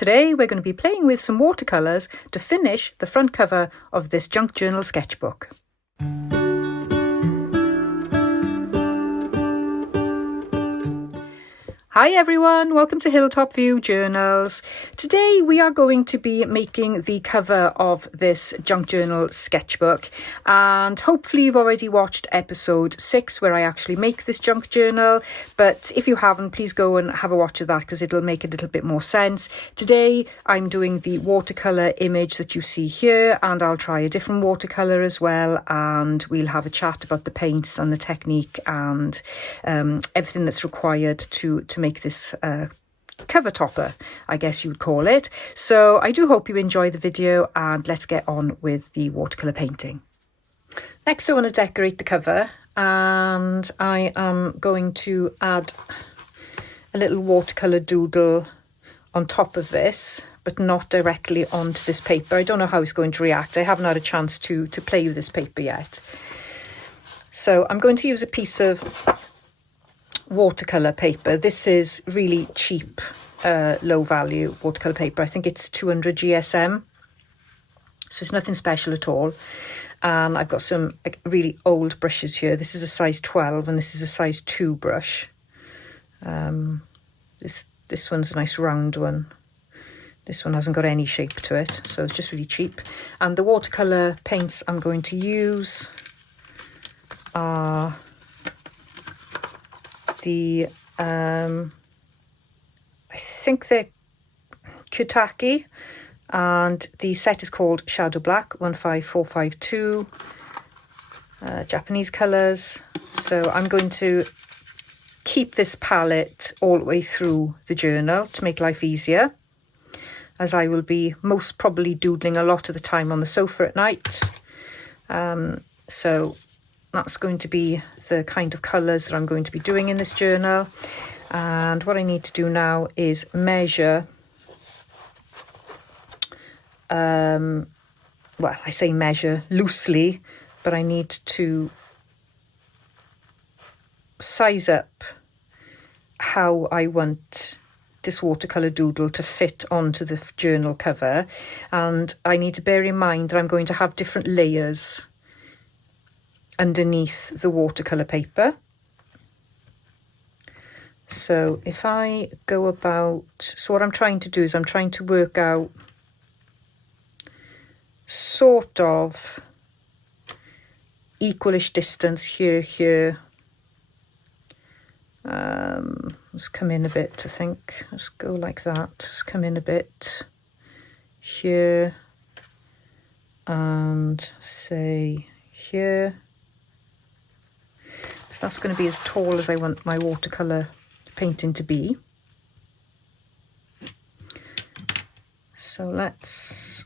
Today we're going to be playing with some watercolours to finish the front cover of this junk journal sketchbook. Hi everyone, welcome to Hilltop View Journals. Today we are going to be making the cover of this junk journal sketchbook, and hopefully you've already watched episode 6 where I actually make this junk journal, but if you haven't, please go and have a watch of that because it'll make a little bit more sense. Today I'm doing the watercolour image that you see here, and I'll try a different watercolour as well, and we'll have a chat about the paints and the technique and everything that's required to make this cover topper, I guess you'd call it. So I do hope you enjoy the video, and let's get on with the watercolour painting. Next I want to decorate the cover, and I am going to add a little watercolour doodle on top of this, but not directly onto this paper. I don't know how it's going to react. I haven't had a chance to play with this paper yet. So I'm going to use a piece of watercolour paper. This is really cheap, low value watercolour paper. I think it's 200 GSM, so it's nothing special at all. And I've got some really old brushes here. This is a size 12 and this is a size 2 brush. This one's a nice round one. This one hasn't got any shape to it, so it's just really cheap. And the watercolour paints I'm going to use are the I think they're Kutaki, and the set is called Shadow Black 15452, Japanese colours. So I'm going to keep this palette all the way through the journal to make life easier, as I will be most probably doodling a lot of the time on the sofa at night. So that's going to be the kind of colours that I'm going to be doing in this journal. And what I need to do now is measure, well, I say measure loosely, but I need to size up how I want this watercolour doodle to fit onto the journal cover. And I need to bear in mind that I'm going to have different layers underneath the watercolour paper. So if I go about, so what I'm trying to do is I'm trying to work out sort of equalish distance here. Let's come in a bit, I think. Let's go like that. Let's come in a bit here and say here. So that's going to be as tall as I want my watercolour painting to be. So let's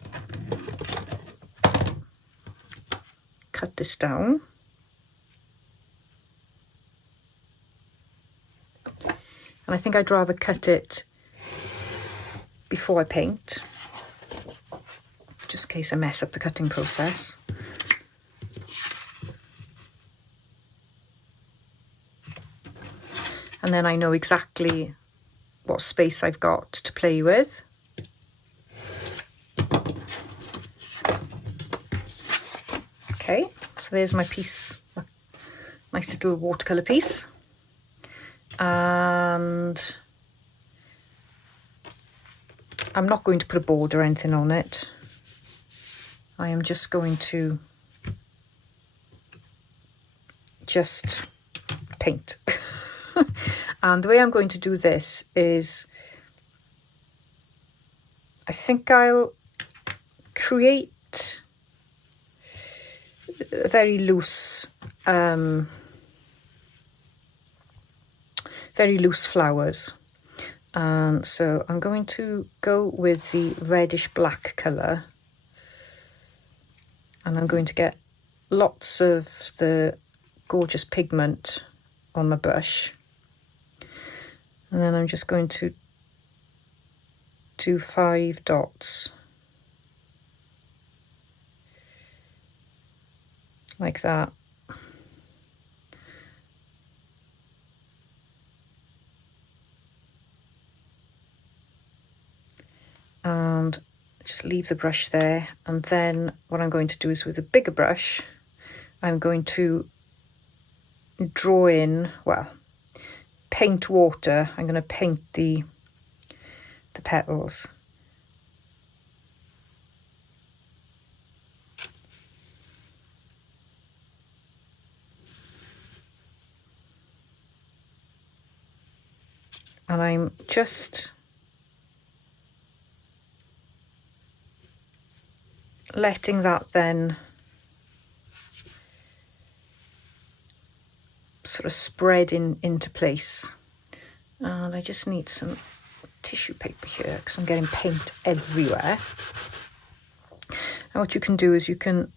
cut this down. And I think I'd rather cut it before I paint, just in case I mess up the cutting process. And then I know exactly what space I've got to play with. Okay, so there's my piece, nice little watercolour piece. And I'm not going to put a border or anything on it. I am just going to just paint. And the way I'm going to do this is, I think I'll create a very loose flowers. And so I'm going to go with the reddish black colour, and I'm going to get lots of the gorgeous pigment on my brush. And then I'm just going to do 5 dots like that. just leave the brush there, and then what I'm going to do is with a bigger brush I'm going to draw in, well, paint water. I'm going to paint the petals. And I'm just letting that then sort of spread into place. And I just need some tissue paper here because I'm getting paint everywhere. And what you can do is you can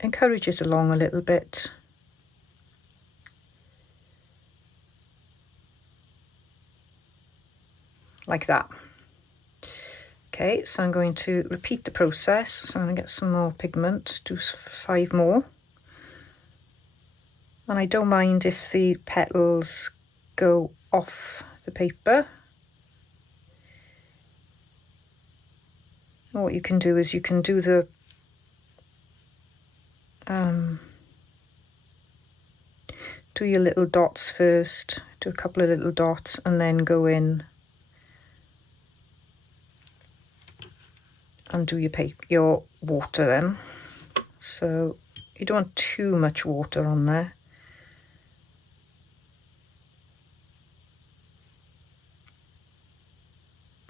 encourage it along a little bit. Like that. Okay, so I'm going to repeat the process. So I'm going to get some more pigment, do 5 more. And I don't mind if the petals go off the paper. And what you can do is you can do the do your little dots first, do a couple of little dots, and then go in and do your water then. So you don't want too much water on there.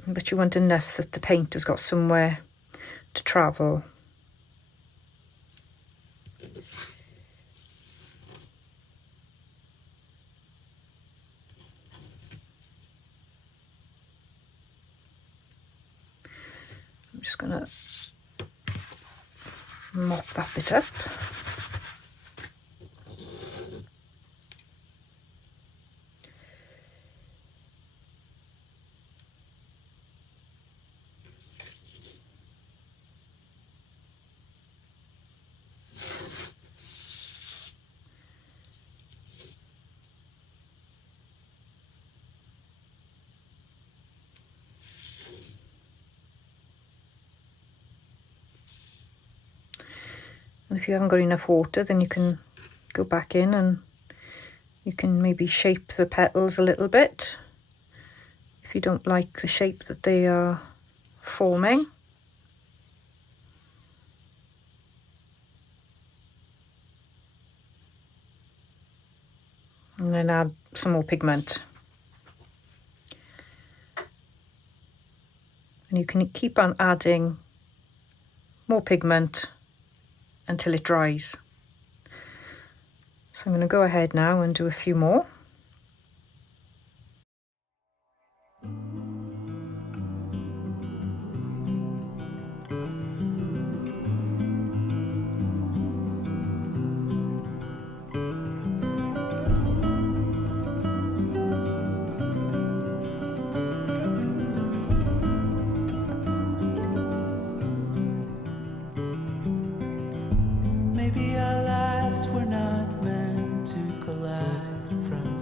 But you want enough that the paint has got somewhere to travel. I'm just going to mop that bit up. And if you haven't got enough water, then you can go back in and you can maybe shape the petals a little bit if you don't like the shape that they are forming. And then add some more pigment. And you can keep on adding more pigment until it dries. So I'm going to go ahead now and do a few more. Maybe our lives were not meant to collide from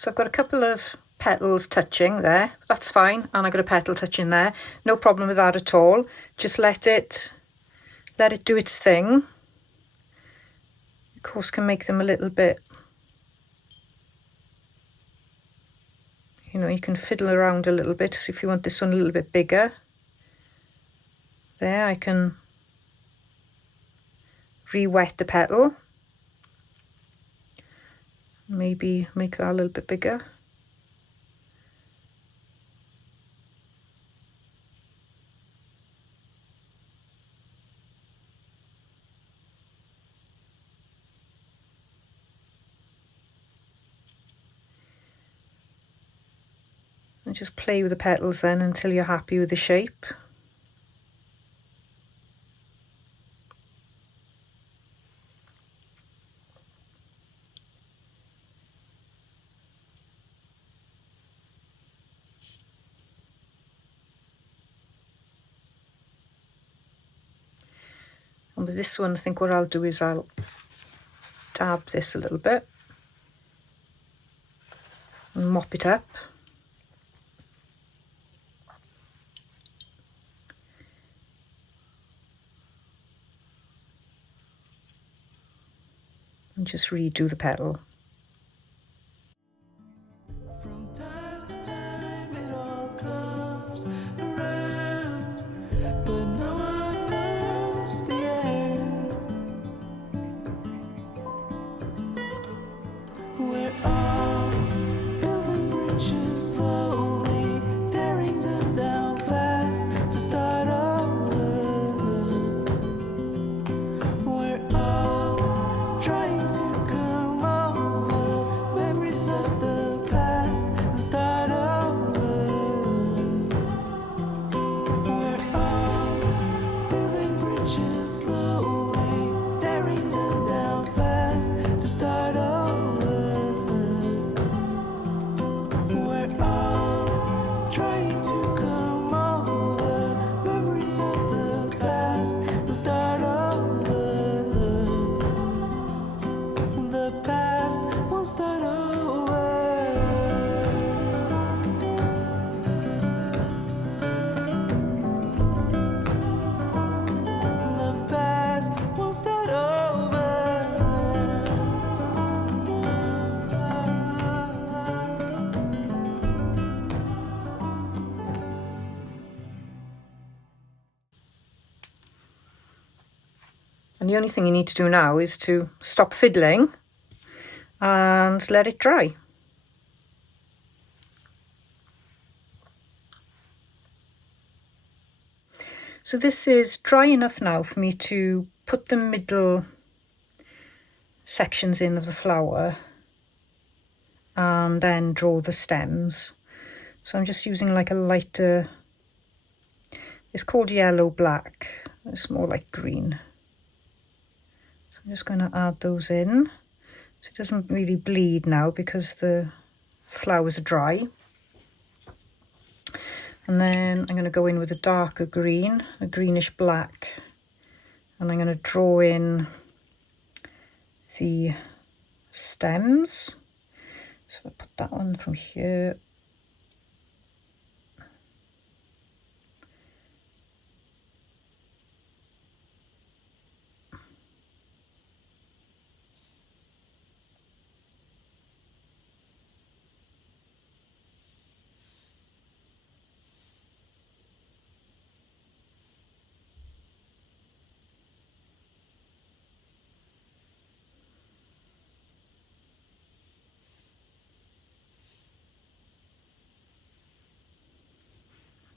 So I've got a couple of petals touching there, that's fine, and I've got a petal touching there, no problem with that at all. Just let it do its thing. Of course, can make them a little bit, you know, you can fiddle around a little bit. So if you want this one a little bit bigger, there I can re-wet the petal, maybe make that a little bit bigger. And just play with the petals then until you're happy with the shape. And with this one, I think what I'll do is I'll dab this a little bit and mop it up. And just redo the petal. From time to time it all comes around, but no one knows the end. We're all building bridges slowly, tearing them down fast to start over. We're all trying to come over memories of the past and start over. We're all building bridges slowly, tearing them down fast to start over. We're all trying to come over memories of the past and start over. The past will start over. The past will start over. And the only thing you need to do now is to stop fiddling and let it dry. So this is dry enough now for me to put the middle sections in of the flower and then draw the stems. So I'm just using like a lighter, it's called yellow black, it's more like green. So I'm just going to add those in so it doesn't really bleed now because the flowers are dry. And then I'm going to go in with a darker green, a greenish black, and I'm going to draw in the stems. So I put that one from here.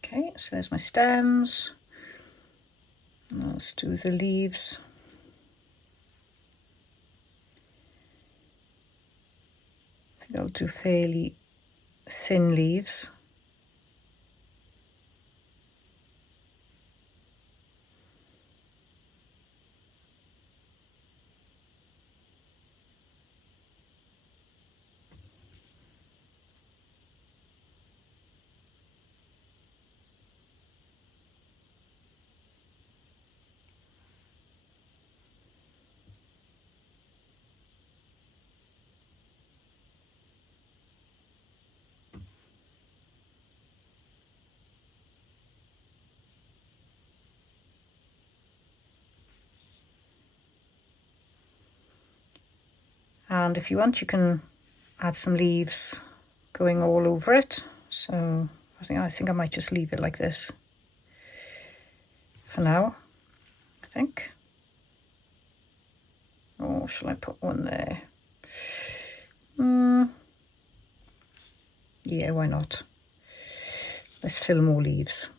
Okay, so there's my stems. Let's do the leaves. I think I'll do fairly thin leaves. And if you want, you can add some leaves going all over it. So I think I might just leave it like this for now, I think. Or shall I put one there? Yeah, why not? Let's fill more leaves.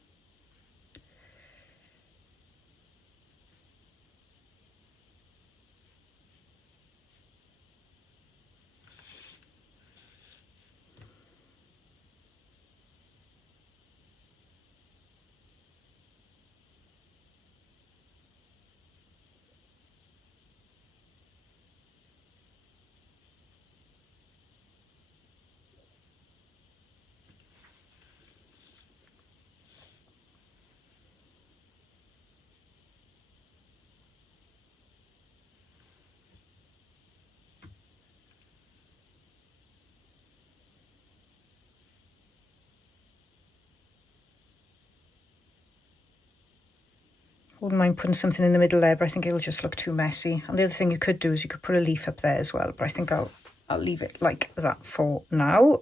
Wouldn't mind putting something in the middle there, but I think it'll just look too messy. And the other thing you could do is you could put a leaf up there as well, but I think I'll leave it like that for now.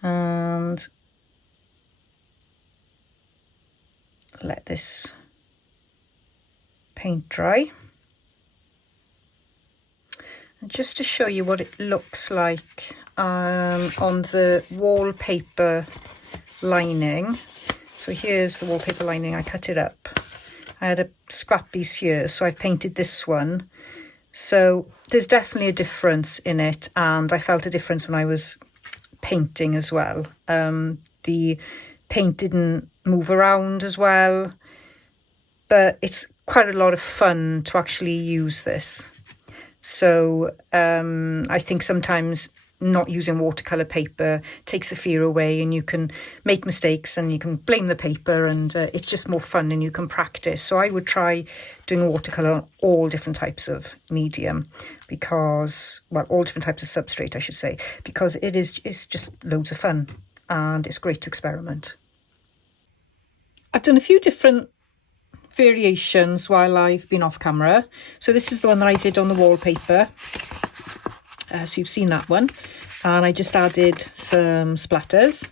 And let this paint dry. And just to show you what it looks like on the wallpaper lining. So here's the wallpaper lining, I cut it up. I had a scrap piece here, so I've painted this one. So there's definitely a difference in it, and I felt a difference when I was painting as well. The paint didn't move around as well, but it's quite a lot of fun to actually use this. So I think sometimes not using watercolour paper takes the fear away, and you can make mistakes and you can blame the paper, and it's just more fun and you can practice. So I would try doing watercolour on all different types of medium, because, well, all different types of substrate I should say, because it's just loads of fun and it's great to experiment. I've done a few different variations while I've been off camera. So this is the one that I did on the wallpaper. So you've seen that one, and I just added some splatters.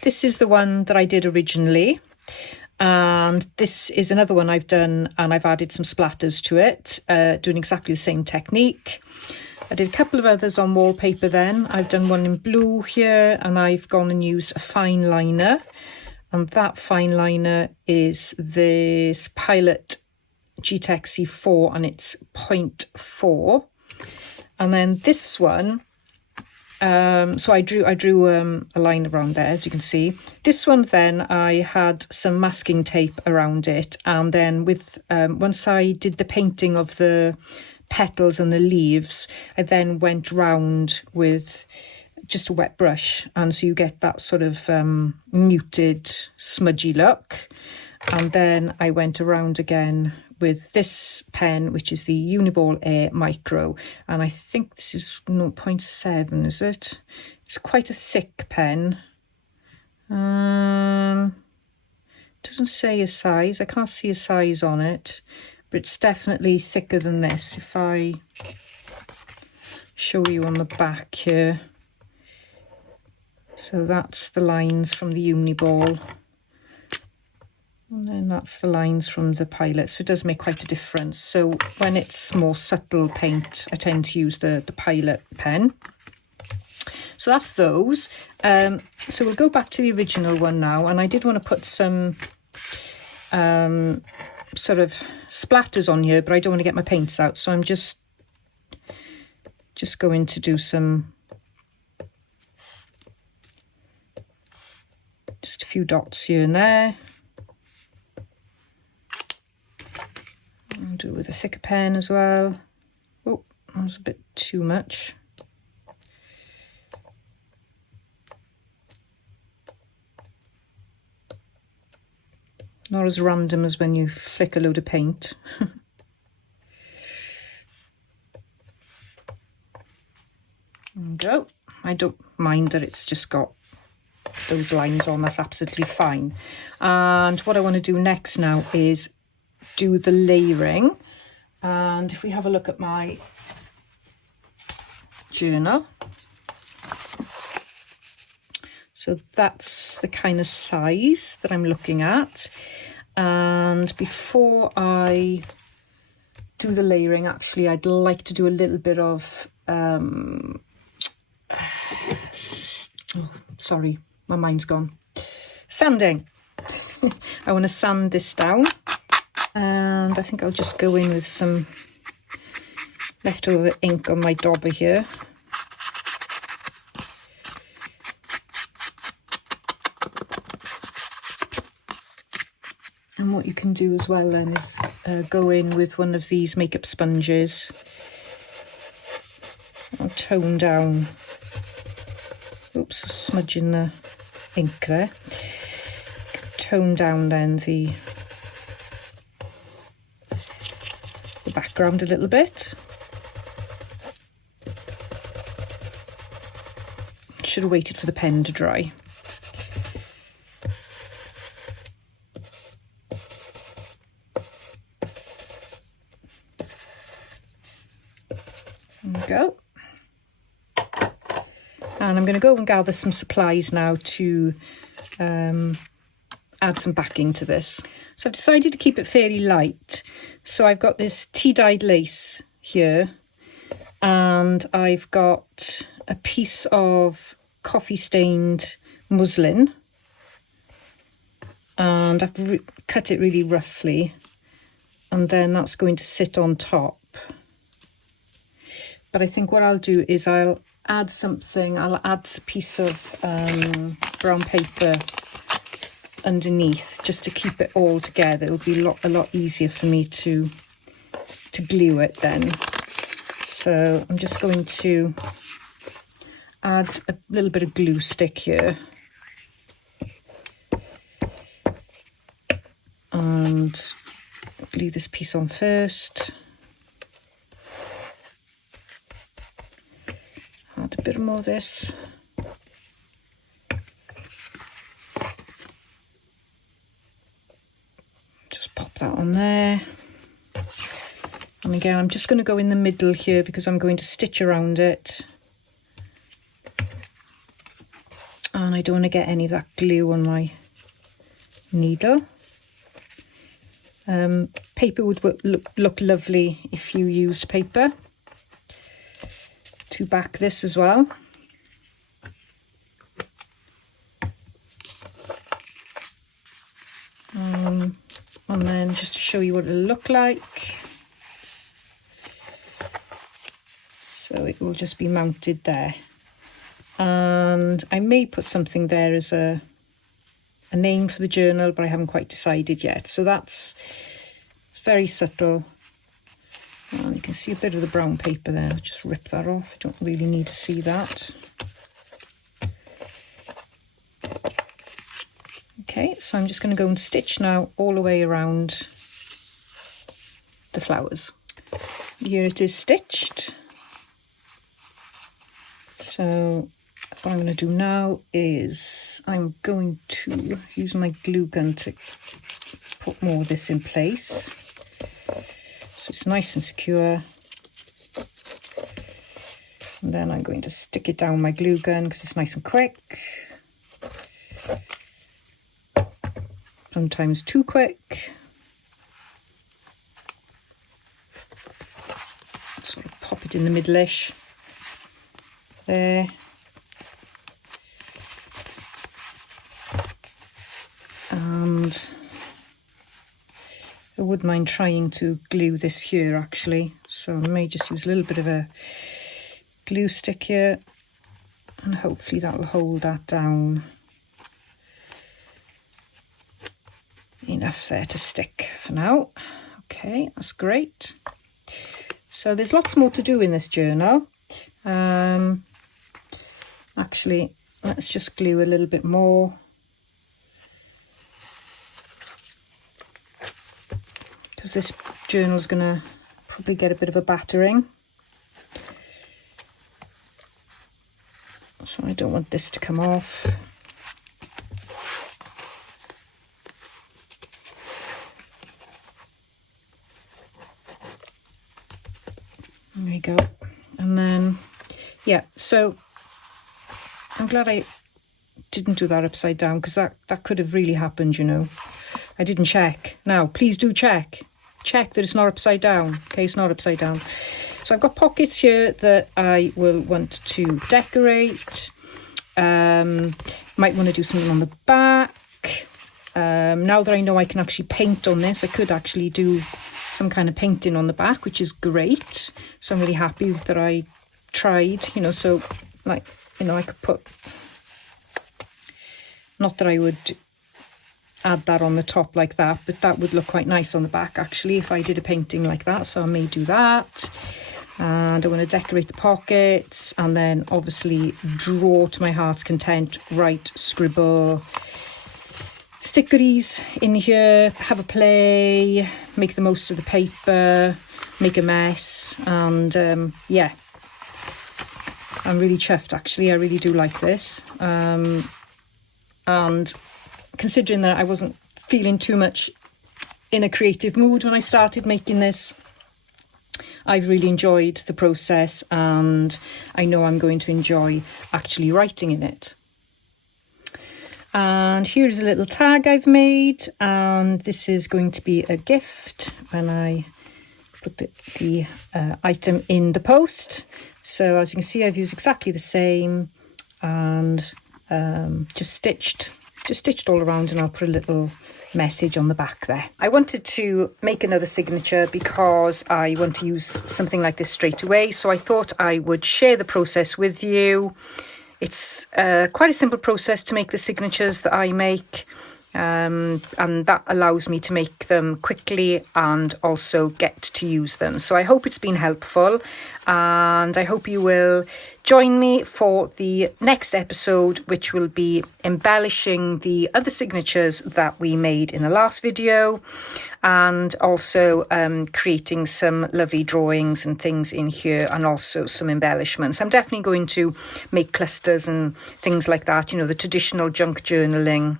This is the one that I did originally, and this is another one I've done, and I've added some splatters to it, doing exactly the same technique. I did a couple of others on wallpaper then. I've done one in blue here, and I've gone and used a fine liner, and that fine liner is this Pilot G-Tech C4, and it's 0.4. And then this one, so I drew a line around there, as you can see. This one then, I had some masking tape around it, and then with once I did the painting of the petals and the leaves, I then went round with just a wet brush, and so you get that sort of muted, smudgy look. And then I went around again with this pen, which is the Uniball Air Micro, and I think this is 0.7, is it? It's quite a thick pen. Doesn't say a size, I can't see a size on it, but it's definitely thicker than this. If I show you on the back here, so that's the lines from the Uniball. And then that's the lines from the Pilot, so it does make quite a difference. So when it's more subtle paint, I tend to use the Pilot pen. So that's those. So we'll go back to the original one now, and I did want to put some sort of splatters on here, but I don't want to get my paints out, so I'm just going to do just a few dots here and there. I'll do it with a thicker pen as well. Oh, that was a bit too much. Not as random as when you flick a load of paint. There we go. I don't mind that it's just got those lines on, that's absolutely fine. And what I want to do next now is do the layering. And if we have a look at my journal. So that's the kind of size that I'm looking at. And before I do the layering, actually, I'd like to do a little bit of, sorry, my mind's gone. Sanding. I want to sand this down. And I think I'll just go in with some leftover ink on my dauber here. And what you can do as well then is go in with one of these makeup sponges. I'll tone down, oops, smudging the ink there. Tone down then the background a little bit. Should have waited for the pen to dry. There we go. And I'm going to go and gather some supplies now to add some backing to this. So I've decided to keep it fairly light. So I've got this tea-dyed lace here, and I've got a piece of coffee-stained muslin, and I've cut it really roughly, and then that's going to sit on top. But I think what I'll do is I'll add a piece of brown paper underneath just to keep it all together. It'll be a lot easier for me to glue it then. So I'm just going to add a little bit of glue stick here and glue this piece on first. Add a bit more of this. Just pop that on there. And again, I'm just going to go in the middle here because I'm going to stitch around it. And I don't want to get any of that glue on my needle. Paper would look lovely if you used paper to back this as well. And then just to show you what it'll look like. So it will just be mounted there. And I may put something there as a name for the journal, but I haven't quite decided yet. So that's very subtle. And you can see a bit of the brown paper there. I'll just rip that off. I don't really need to see that. Okay, so I'm just going to go and stitch now all the way around the flowers. Here it is stitched. So what I'm going to do now is I'm going to use my glue gun to put more of this in place. So it's nice and secure. And then I'm going to stick it down my glue gun because it's nice and quick. Sometimes too quick. Sort of pop it in the middle-ish. There. And I wouldn't mind trying to glue this here actually. So I may just use a little bit of a glue stick here and hopefully that will hold that down. Enough there to stick for now. Okay, that's great. So there's lots more to do in this journal. Actually, let's just glue a little bit more. Because this journal's going to probably get a bit of a battering. So I don't want this to come off. There we go. And then yeah, so I'm glad I didn't do that upside down, because that could have really happened, you know. I didn't check. Now, please do check. Check that it's not upside down. Okay, it's not upside down. So I've got pockets here that I will want to decorate. Might want to do something on the back. Now that I know I can actually paint on this, I could actually do some kind of painting on the back, which is great. So I'm really happy that I tried, you know. So, like, you know, I could put, not that I would add that on the top like that, but that would look quite nice on the back actually if I did a painting like that. So I may do that. And I want to decorate the pockets, and then obviously draw to my heart's content, write, scribble, stickeries in here, have a play, make the most of the paper, make a mess. And yeah, I'm really chuffed actually. I really do like this. And considering that I wasn't feeling too much in a creative mood when I started making this, I've really enjoyed the process, and I know I'm going to enjoy actually writing in it. And here's a little tag I've made, and this is going to be a gift when I put the item in the post. So as you can see, I've used exactly the same, and just stitched all around, and I'll put a little message on the back there. I wanted to make another signature because I want to use something like this straight away, so I thought I would share the process with you. It's quite a simple process to make the signatures that I make, and that allows me to make them quickly and also get to use them. So I hope it's been helpful, and I hope you will join me for the next episode, which will be embellishing the other signatures that we made in the last video, and also creating some lovely drawings and things in here, and also some embellishments. I'm definitely going to make clusters and things like that, you know, the traditional junk journaling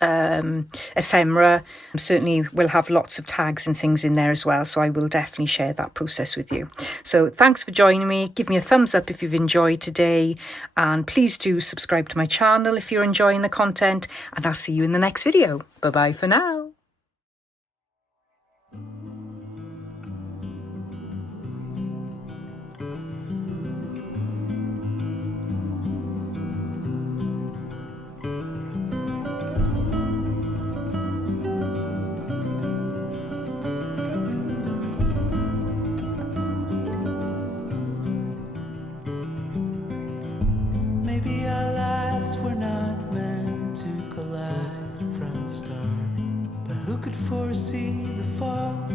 ephemera. Certainly will have lots of tags and things in there as well, so I will definitely share that process with you. So thanks for joining me. Give me a thumbs up if you've enjoyed today, and please do subscribe to my channel if you're enjoying the content, and I'll see you in the next video. Bye bye for now. Maybe our lives were not meant to collide from the start, but who could foresee the fall?